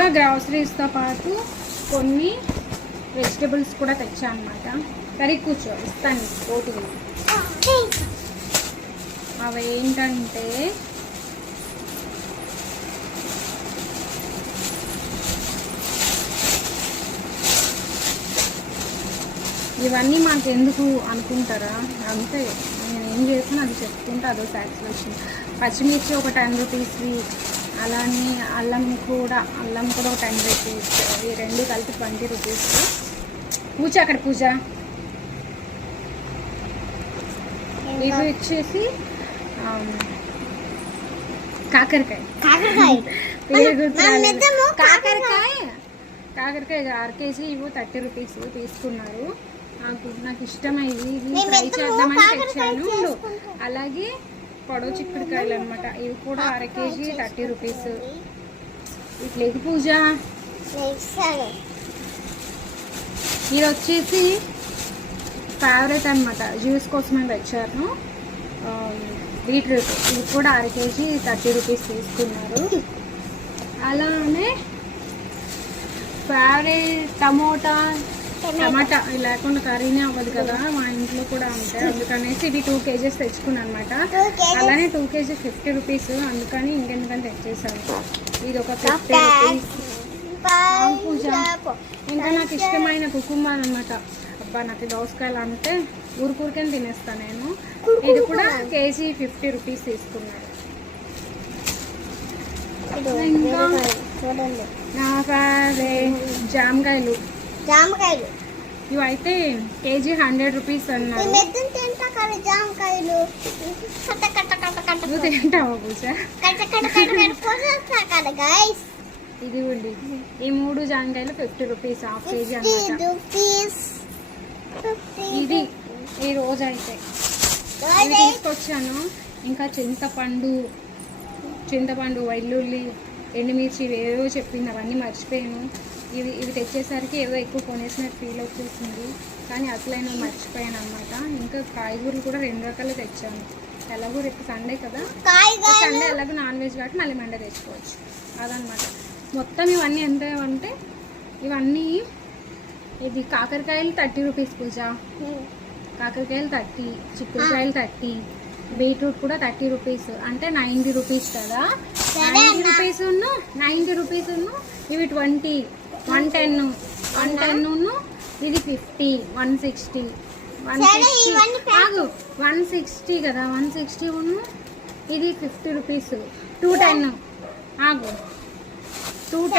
ఇంకా గ్రాసరీస్తో పాటు కొన్ని వెజిటబుల్స్ కూడా తెచ్చా అనమాట. సరే కూర్చో, ఇస్తాను పోటీ. అవి ఏంటంటే ఇవన్నీ మాకు ఎందుకు అనుకుంటారా, అంతే. నేను ఏం చేసినా అది చెప్పుకుంటే అదో సాటిస్ఫాక్షన్. పచ్చిమిర్చి ఒక 10 రూపీస్వి, అలానే అల్లం కూడా ఒక 10 రూపీస్, ఈ రెండు కలిపి 20 రూపీస్. పూజ అక్కడ పూజ. ఇవి వచ్చేసి కాకరకాయ. కాకరకాయ 6 కేజీ ఇవి 30 రూపీస్ తీసుకున్నారు. నాకు ఇష్టమైంది, ఇవి ఫ్రై చేద్దామని తెచ్చాను. అలాగే పొడవు చిక్కుడుకాయలు అనమాట, ఇవి కూడా 1/2 కేజీ 30 రూపీస్. ఇట్లేదు పూజ. ఇది వచ్చేసి ఫేవరెట్ అనమాట, జ్యూస్ కోసమే తెచ్చాను. బీట్రూట్, ఇది కూడా 1/2 కేజీ 30 రూపీస్ తీసుకున్నారు. అలానే ఫేవరెట్ టమోటా లేకుండా కర్రీనే అవ్వదు కదా, మా ఇంట్లో కూడా ఉంటాయి. అందుకనేసి ఇవి 2 కేజెస్ తెచ్చుకున్నాను అనమాట. అలానే 2 కేజీ 50 రూపీస్, అందుకని ఇంకెందుకని తెచ్చేసాను. ఇది ఒక 50 రూపీస్. పూజ. ఇంకా నాకు ఇష్టమైన కుకుంబర్ అనమాట. అబ్బా, నాకు దోసకాయలు అంటే ఊరికూరికని తినేస్తాను నేను. ఇది కూడా కేజీ 50 రూపీస్ తీసుకున్నాను. ఇంకా నా జామకాయలు ఇవైతే కేజీ 100 రూపీస్ అన్నారు. నువ్వు తింటావా పూజ? ఇదిగోండి, ఈ 3 జామకాయలు 50 రూపీస్, హాఫ్ కేజీ అన్నమాట. ఇది ఈ రోజు అయితే తీసుకొచ్చాను. ఇంకా చింతపండు, వెల్లుల్లి, ఎండుమిర్చి ఏవో చెప్పింది, అవన్నీ మర్చిపోయాను. ఇవి తెచ్చేసరికి ఏదో ఎక్కువ కొనేసినట్టు ఫీల్ వచ్చేసింది, కానీ అసలైన మర్చిపోయాను అనమాట. ఇంకా కాయగూరలు కూడా 2 రకాలు తెచ్చాను. ఎలాగో రేపు సండే కదా, సండే ఎలాగో నాన్ వెజ్ కాబట్టి మళ్ళీ మండే తెచ్చుకోవచ్చు, అదనమాట. మొత్తం ఇవన్నీ ఎంత అంటే, ఇవన్నీ ఇది కాకరకాయలు 30 రూపీస్ పూజ, కాకరకాయలు 30, చిక్కుడుకాయలు 30, బీట్రూట్ కూడా 30 రూపీస్, అంటే 90 రూపీస్ కదా. 90 రూపీస్ 90 రూపీస్, ఇవి 20, 110, ఇది 50, 160 160 కదా, 160 ఇది 50 రూపీస్, 210 210